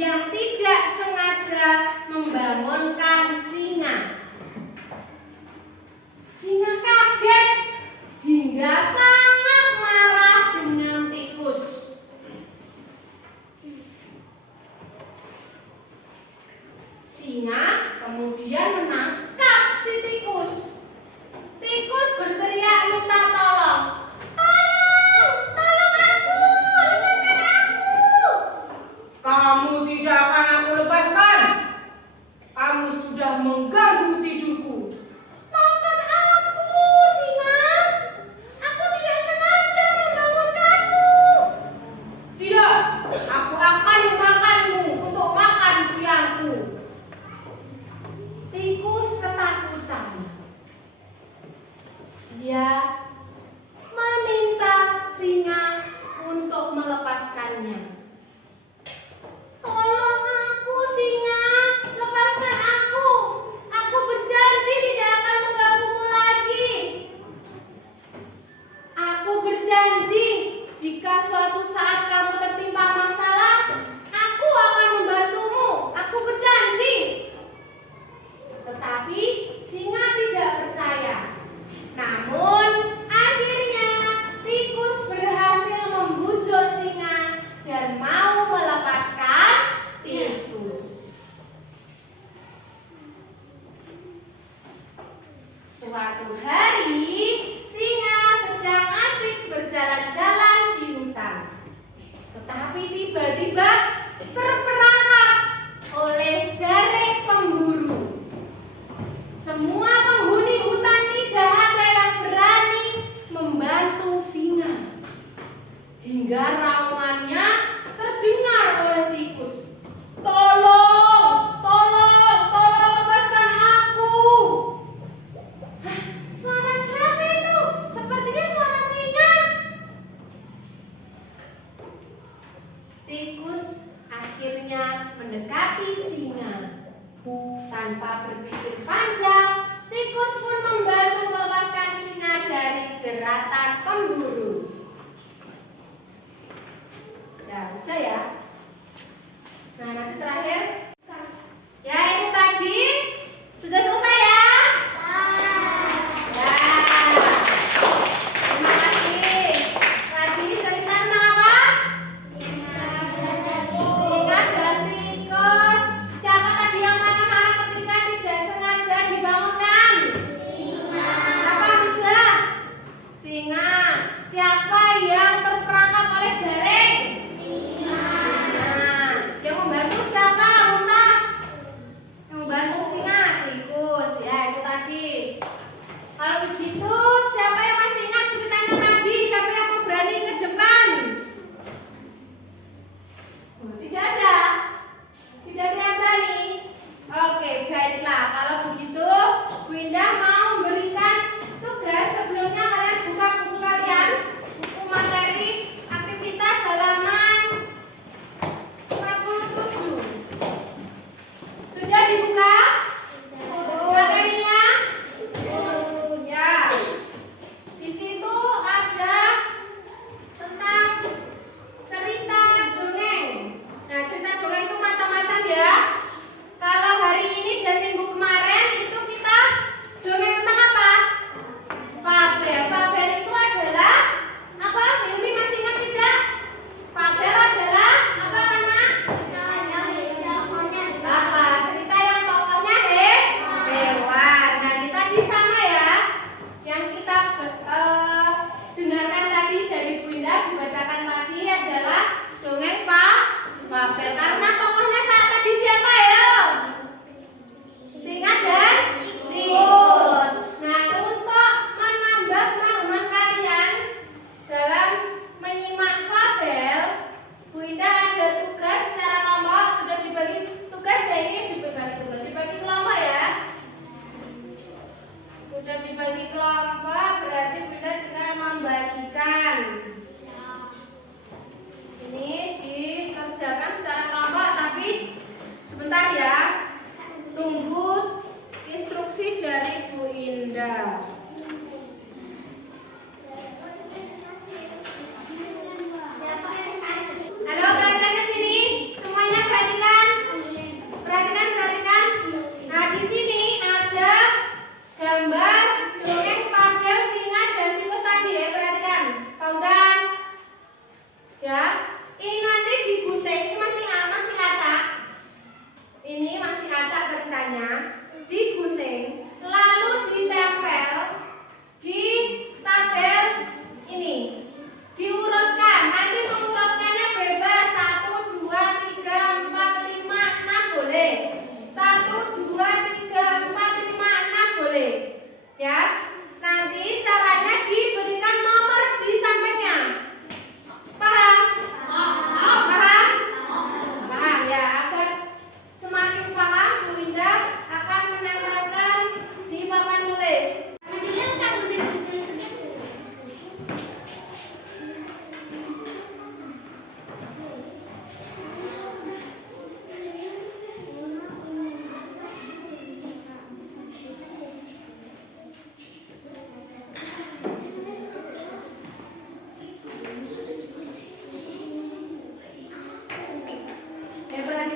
yang tidak sengaja membangunkan singa. Singa kaget hingga sangat marah dengan tikus. Singa kemudian menangkap si tikus. Tikus berteriak minta tolong. Tolong, tolong aku, lepaskan aku. Kamu tidak akan aku lepaskan. Kamu sudah mengganggu tidurku. Maafkan aku, singa. Aku tidak sengaja membangunkanmu. Tidak, aku akan memakanmu untuk makan siangku. Tikus ketakutan. Dia meminta singa untuk melepaskannya. Tolong aku, singa, lepaskan aku. Aku berjanji tidak akan mengganggumu lagi. Aku berjanji jika suatu saat kamu tertimpa masalah, aku akan membantumu. Aku berjanji. Tetapi singa tidak percaya. Namun akhirnya tikus berhasil membujuk singa dan mau melepaskan tikus. Suatu hari singa sedang asik berjalan-jalan di hutan. Tetapi tiba-tiba terperangkap oleh jaring pemburu. Semua penghuni hutan tidak ada yang berani membantu singa. Hingga raungannya terdengar oleh tikus. Tolong, tolong, tolong lepaskan aku. Hah, suara siapa itu? Sepertinya suara singa. Tikus akhirnya mendekati singa. Tanpa berpikir panjang, tikus pun membantu melepaskan singa dari jeratan pemburu. Ya, udah ya. Nah, nanti terakhir. Ya, itu tadi sudah selesai ya? Ya. Terima kasih. Tadi cerita tentang apa? Singa dan tikus. Siapa tadi yang marah-marah ketika tidak sengaja dibangunkan? Siapa bisa? Singa.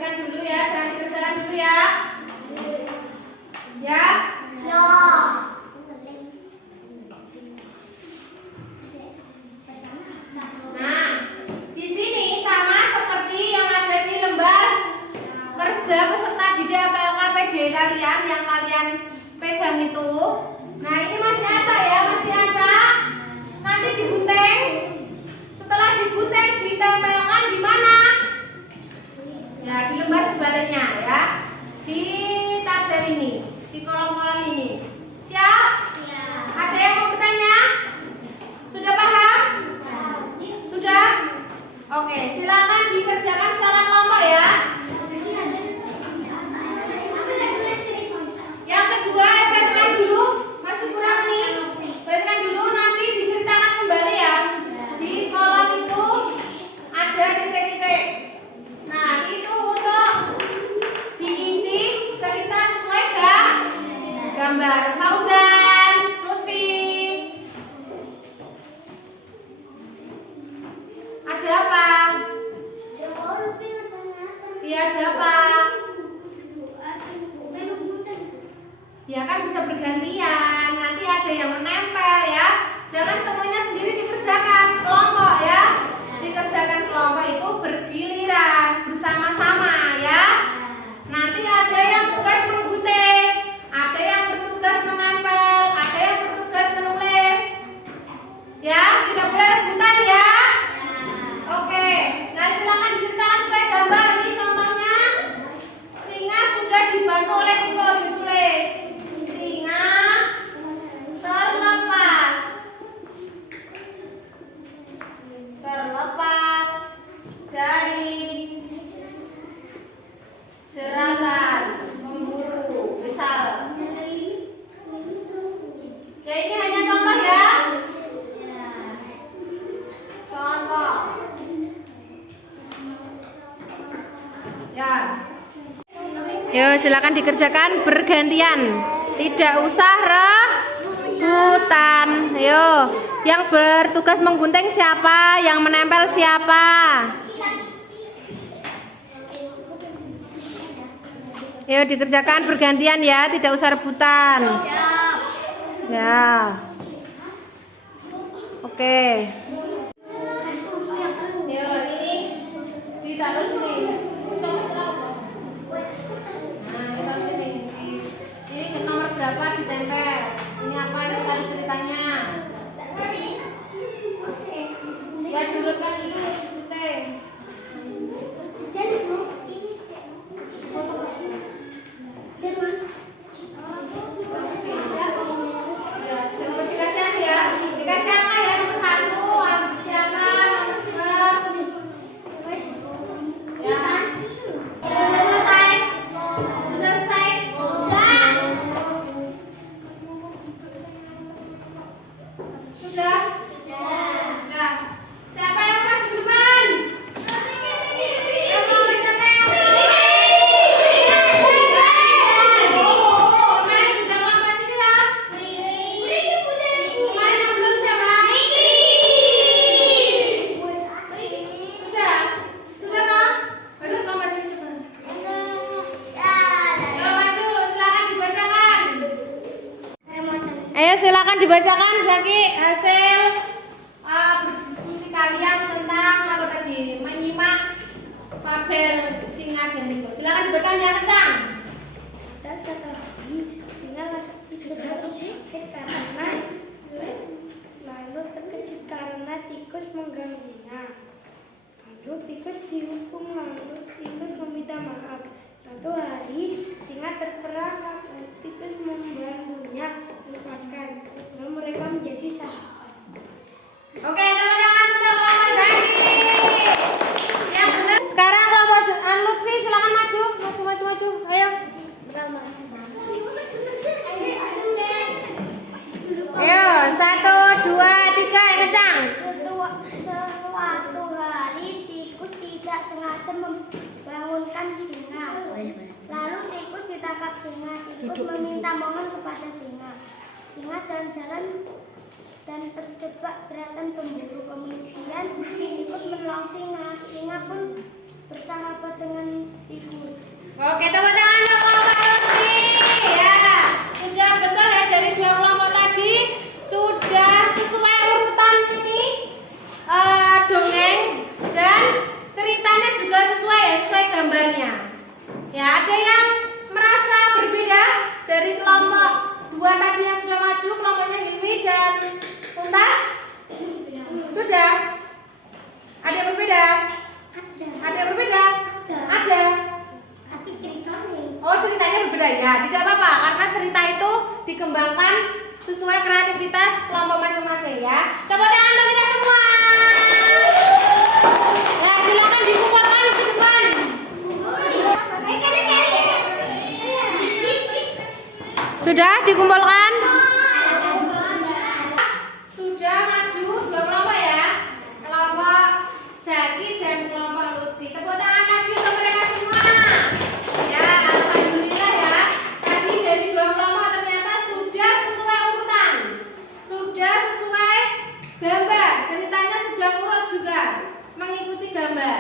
Berikan dulu ya, jangan dikerjakan dulu ya. Ya. Ya. Nah, di sini sama seperti yang ada di lembar kerja peserta didik atau LKPD kalian yang kalian pegang itu. Nah, ini masih acak ya, masih acak. Nanti digunting. Setelah digunting ditempelkan di mana? Ya, di lembar sebaliknya ya. Di tabel ini, di kolom-kolom ini. Siap? Ya. Ada yang mau bertanya? Sudah paham? Sudah? Oke, silakan dikerjakan secara kelompok ya. Yang kedua, perhatikan dulu, masih kurang nih. Perhatikan dulu, nanti diceritakan kembali ya. Di kolom itu ada titik-titik. Nah, itu untuk diisi cerita sesuai gambar. Fauzan, Lutfi. Ada apa? Iya, ada apa? Ya kan bisa bergantian. Nanti ada yang menempel ya. Jangan semuanya sendiri dikerjakan kelompok ya. Dikerjakan kelompok itu bergiliran, bersama-sama ya. Nanti ada yang tugas menggunting, ada yang bertugas menempel, ada yang bertugas menulis. Ya, tidak boleh rebutan ya. Oke, nah silakan diceritakan sesuai gambar. Ini contohnya singa sudah dibantu oleh Tiko ditulis. Singa terlepas dari jeratan memburu. Misal. Ya ini hanya contoh ya. Contoh. Ya. Yo, silakan dikerjakan bergantian. Tidak usah rebutan. Yo, yang bertugas menggunting siapa? Yang menempel siapa? Yo, dikerjakan bergantian ya, tidak usah rebutan. Ya. Oke. Yo, ini ditaruh sini. Ini nomor berapa ditempel? Ini apa yang tadi ceritanya? Ya diurutkan dulu digunting. Ya, nomor dikasih apa ya? Dikasih apa ya? Nomor 1, siapa? Nomor 2. Ya. Sudah selesai? Sudah selesai? Sudah? Sudah. Siapa yang maju depan? Yang mau siapa yang kemarin sudah kelompok sini loh. Kemarin yang belum siapa? Sudah? Sudah toh? Baru kelompok sini coba. Ayo maju, silakan dibacakan. Ayo silakan dibacakan Zaki hasil berdiskusi kalian tentang apa tadi, menyimak fabel singa dan Tiko. Silakan dibacakan yang kencang. Lalu terkejut karena tikus mengganggunya. Lalu tikus dihukum, lalu tikus meminta maaf. Suatu hari singa terperangkap, tikus membantunya melepaskan. Lalu mereka menjadi sahabat. Oke, teman-teman untuk kelompok Zaki. Yang belum. Sekarang kelompok Lutfi silakan maju. Maju. Ayo. Ayo, 1, 2, 3, yang kencang. Suatu hari tikus tidak sengaja membangunkan singa. Lalu tikus ditangkap singa. Tikus meminta mohon kepada singa. Singa jalan-jalan dan terjebak jeratan pemburu. Kemudian tikus menolong singa. Singa pun bersahabat dengan tikus. Oke, tepuk tangan untuk kelompok Lutfi. Ya, sudah betul ya dari dua kelompok tadi sudah sesuai urutan ini dongeng dan ceritanya juga sesuai ya, sesuai gambarnya. Ya, ada yang merasa berbeda dari kelompok dua tadi yang sudah maju, kelompoknya Hilmi dan Tuntas? Sudah? Ada yang berbeda? Ada yang berbeda? Ada. Tapi ceritanya. Oh, ceritanya berbeda ya. Tidak apa-apa karena cerita itu dikembangkan sesuai kreativitas kelompok masing-masing ya. Tepuk tangan untuk kita semua. Ya, silakan dikumpulkan ke depan. Sudah dikumpulkan? Sudah maju dua kelompok ya. Kelompok Zaki dan kelompok Lutfi. Tepuk tangan lagi untuk mereka semua. Ya, alhamdulillah ya. Tadi dari dua kelompok ternyata sudah sesuai urutan. Sudah sesuai gambar. Ceritanya sudah urut juga. Mengikuti gambar.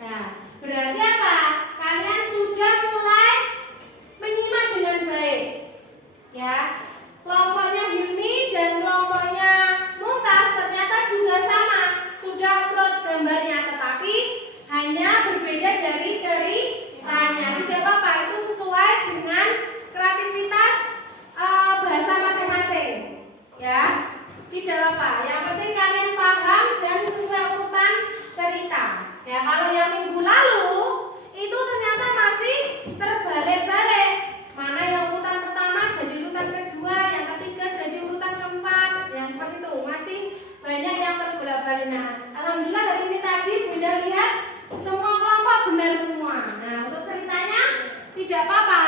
Nah, berarti apa? Kalian sudah mulai menyimak dengan baik. Ya, kelompoknya Hilmi dan kelompoknya Mumtaz ternyata juga sama, sudah urut gambarnya, tetapi hanya berbeda dari ceritanya. Tidak apa-apa, itu sesuai dengan kreativitas bahasa masing-masing. Ya, tidak apa-apa. Yang penting kalian paham dan sesuai urutan cerita. Ya, kalau yang minggu lalu itu ternyata masih terbalik-balik. Mana yang urutan pertama jadi urutan kedua, yang ketiga jadi urutan keempat. Ya seperti itu, masih banyak yang terbolak-balik. Nah, alhamdulillah hari ini tadi Bunda lihat semua kelompok benar semua. Nah, untuk ceritanya tidak apa-apa,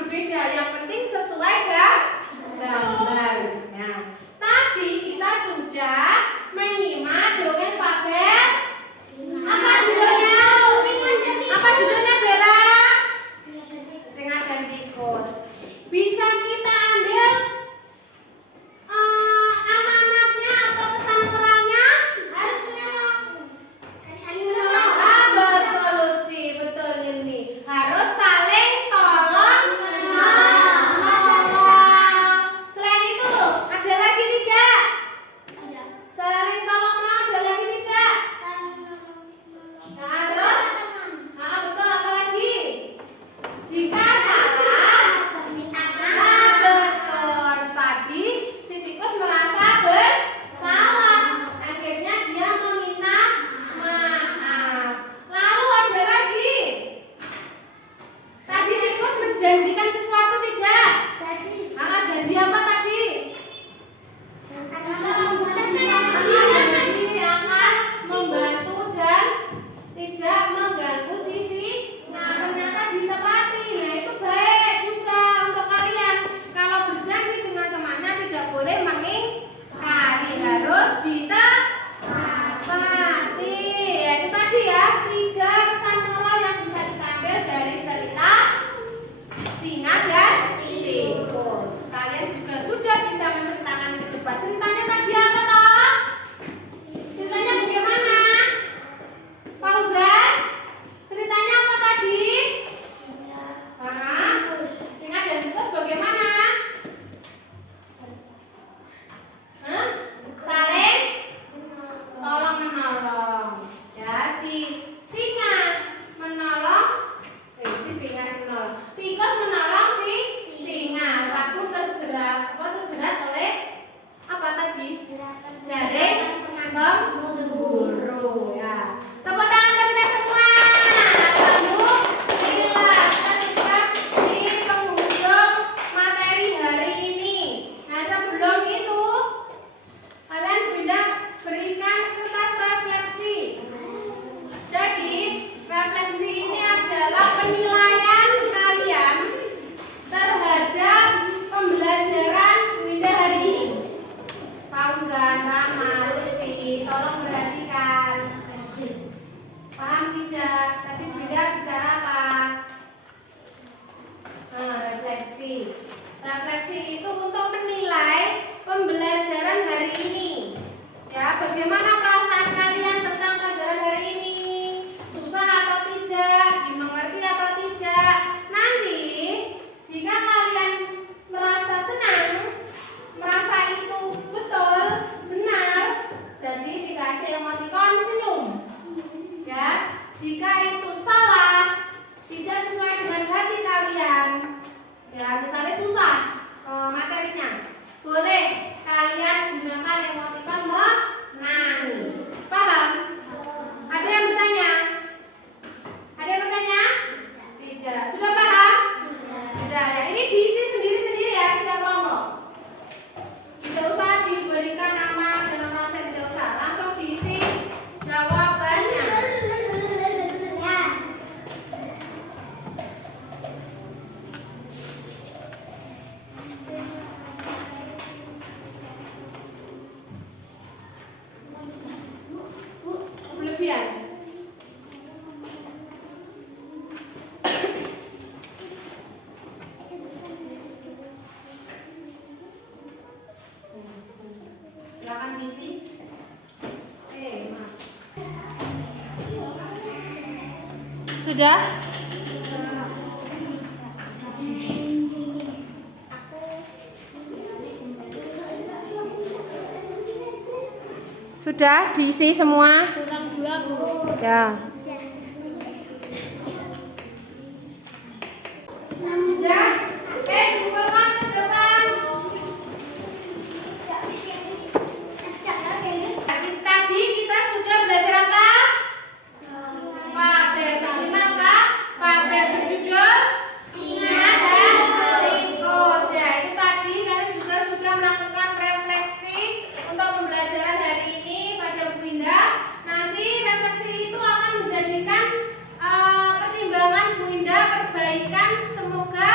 berbeda. Yang penting sesuai gambar. Nah, tadi kita sudah menyimak dongeng Fabel. Apa judulnya? Apa judulnya Bella? Singa dan tikus. Bisa kita ambil amanatnya atau pesan moralnya? Harus menolong. Saling Ah, menolong. betul Lutfi, betul Hilmi. Harus saling tolong menolong. Selain itu, ada lagi tidak? Ada. Saling tolong menolong ada lagi tidak? Saling menolong. Nah, terus? Nah, betul apa lagi? Jika salah, Minta nah, betul. Tadi si tikus merasa bersalah. Akhirnya dia meminta maaf. Lalu ada lagi. Tadi tikus menjanjikan sesuatu tidak? Jadi, Janji apa tadi? Janji akan membantu dan tidak mengganggu sisi. Nah, ternyata ditepati. Nah, itu baik juga untuk kalian. Kalau berjanji dengan temannya tidak boleh mengingkari, harus ditepati. Ya, itu tadi ya, 3 pesan moral yang bisa kita ambil dari cerita Singa dan Tikus. Kalian juga sudah bisa menceritakan ke depan. Ceritanya tadi apa toh? Ceritanya bagaimana? Fauzan? Ceritanya apa tadi? Singa dan tikus bagaimana? Saling tolong menolong. Ya, si singa menolong, si singa menolong. Tikus menolong si singa. Lalu terjerat oleh apa tadi? Jaring pemburu. Ya. Tepuk tangan untuk kita semua. Alhamdulillah, kita sudah di penghujung materi hari ini. Nah, sebelum itu kalian berikan kertas refleksi. Jadi, refleksi ini adalah penilaian kalian terhadap pembelajaran Winda hari ini. Fauzan, Rama, Lutfi, tolong perhatikan. Paham tidak? Tadi Winda bicara apa? Refleksi. Refleksi itu untuk menilai pembelajaran hari ini. Ya, bagaimana perasaan kalian tentang pelajaran hari ini? Susah atau tidak? Dimengerti atau tidak? Jika itu salah, tidak sesuai dengan hati kalian, ya misalnya susah materinya, boleh kalian gunakan emoticon menangis. Paham? Ada yang bertanya? Ada yang bertanya? Tidak. Sudah paham? Sudah. Ya, ini diisi sendiri-sendiri ya, tidak kelompok. Tidak usah diberikan nama dan nama saya, tidak usah. Langsung diisi jawabannya. Kelebihan. Silakan diisi. Maaf. Sudah? Sudah diisi semua? Kurang 2, Bu. Ya. Ya. Kumpulkan ke depan. Tadi kita sudah belajar apa? Fabel. Bagaimana apa? Fabel berjudul Singa dan Tikus. Ya, itu tadi kalian juga sudah melakukan refleksi untuk pembelajaran hari ini pada Bu Indah. Nanti refleksi itu akan menjadikan pertimbangan Bu Indah perbaikan. Semoga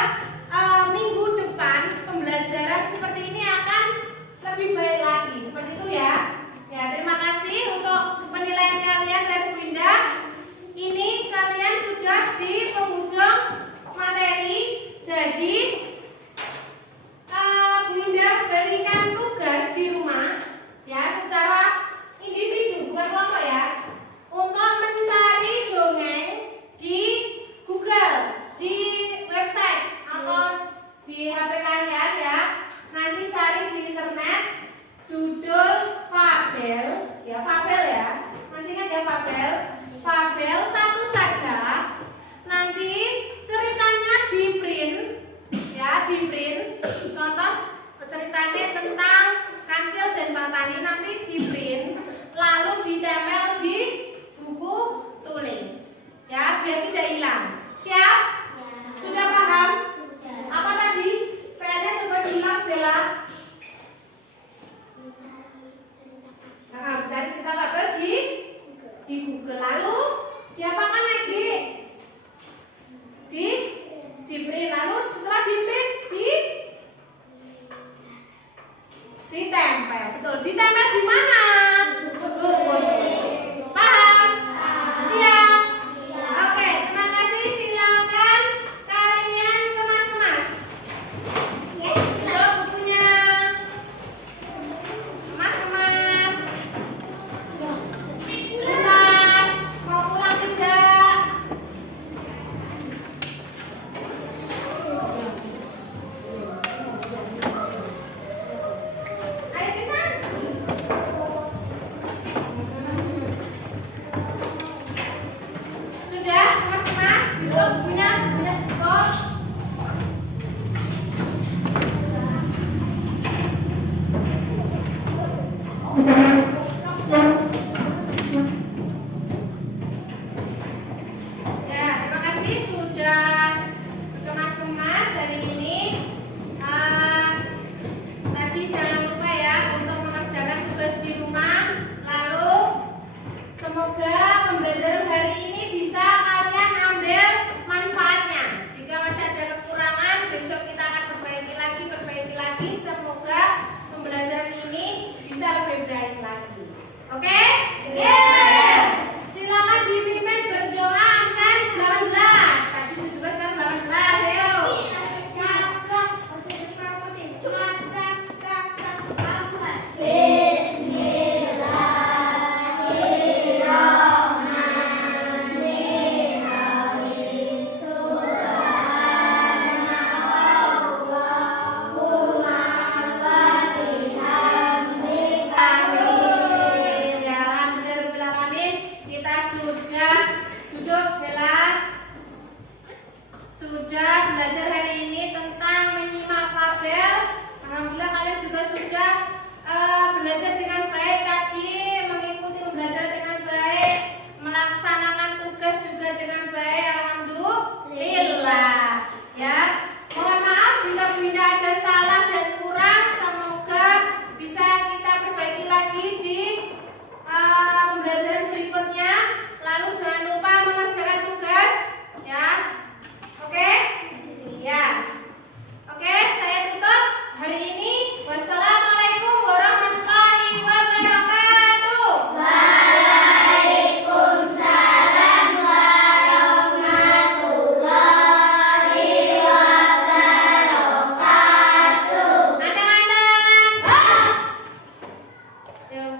Ayo.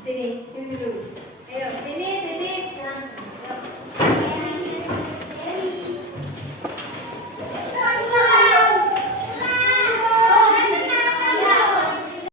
Sini dulu. Ayo, sini